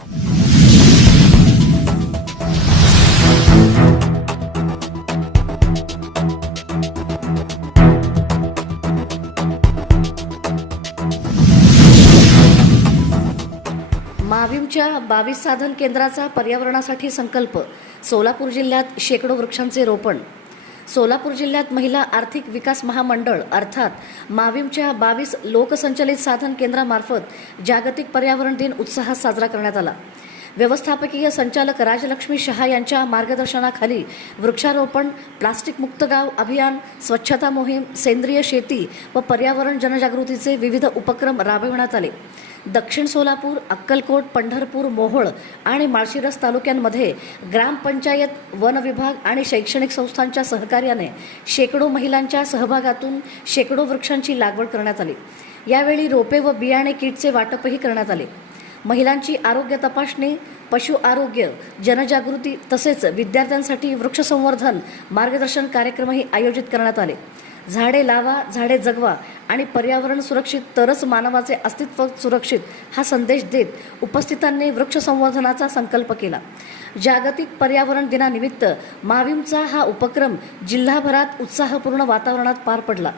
माविमच्या 22 साधन केंद्राचा पर्यावरणासाठी संकल्प. सोलापूर जिल्ह्यात शेकडो वृक्षांचे रोपण. सोलापूर जिल्ह्यात महिला आर्थिक विकास महामंडळ अर्थात माविमच्या 22 लोकसंचलित साधन केंद्रामार्फत जागतिक पर्यावरण दिन उत्साहात साजरा करण्यात आला. व्यवस्थापकीय संचालक राजलक्ष्मी शहा यांच्या मार्गदर्शनाखाली वृक्षारोपण, प्लास्टिक मुक्त गाव अभियान, स्वच्छता मोहीम, सेंद्रिय शेती व पर्यावरण जनजागृतीचे विविध उपक्रम राबविण्यात आले. दक्षिण सोलापूर, अक्कलकोट, पंढरपूर, मोहोळ आणि माळशिरस तालुक्यांमध्ये ग्रामपंचायत, वन विभाग आणि शैक्षणिक संस्थांच्या सहकार्याने शेकडो महिलांच्या सहभागातून शेकडो वृक्षांची लागवड करण्यात आली. यावेळी रोपे व बियाणे किटचे वाटपही करण्यात आले. महिलांची आरोग्य तपासणी, पशु आरोग्य, जनजागृती तसेच विद्यार्थ्यांसाठी वृक्ष संवर्धन मार्गदर्शन कार्यक्रमही आयोजित करण्यात आले. झाडे लावा, झाडे जगवा आणि पर्यावरण सुरक्षित तरच मानवाचे अस्तित्व सुरक्षित हा संदेश देत उपस्थितांनी वृक्ष संवर्धनाचा संकल्प केला. जागतिक पर्यावरण दिनानिमित्त माविमचा हा उपक्रम जिल्हाभरात उत्साहपूर्ण वातावरणात पार पडला.